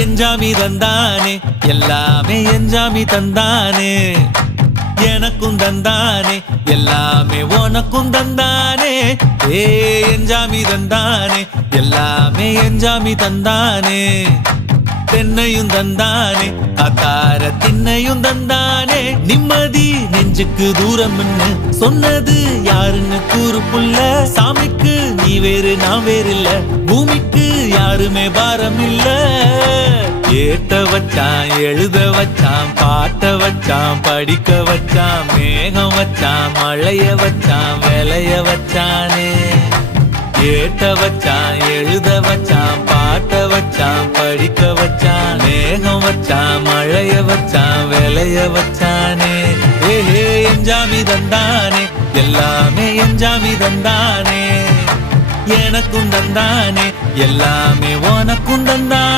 எஞ்சாமி தந்தானே எல்லாமே எஞ்சாமி தந்தானே எனக்கும் தந்தானே எல்லாமே உனக்கும் தந்தானே ஏ எஞ்சாமி தந்தானே எல்லாமே எஞ்சாமி தந்தானே தென்னையும் தந்தானே அத்தார திண்ணையும் தந்தானே நிம்மதி நெஞ்சுக்கு தூரம் சொன்னது யாருன்னு கூறு புள்ள சாமிக்கு நீ வேறு நான் வேறு இல்ல பூமிக்கு யாருமே பாரம் இல்ல ஏத்த வச்சான் எழுத வச்சான் பாட்ட வச்சான் படிக்க வச்சான் மேகம் வச்சான் மழைய வச்சான் விளைய வச்சானே ஏத்த வச்சான் எழுத வச்சான் பாட்ட வச்சான் படிக்க வச்சான் மேகம் வச்சான் மழைய வச்சான் விளைய வச்சானே ஏஹே எஞ்சாமி தந்தானே எல்லாமே எஞ்சாமி தந்தானே எனக்கும் தந்தானே எல்லாமே உனக்கும் தந்தானே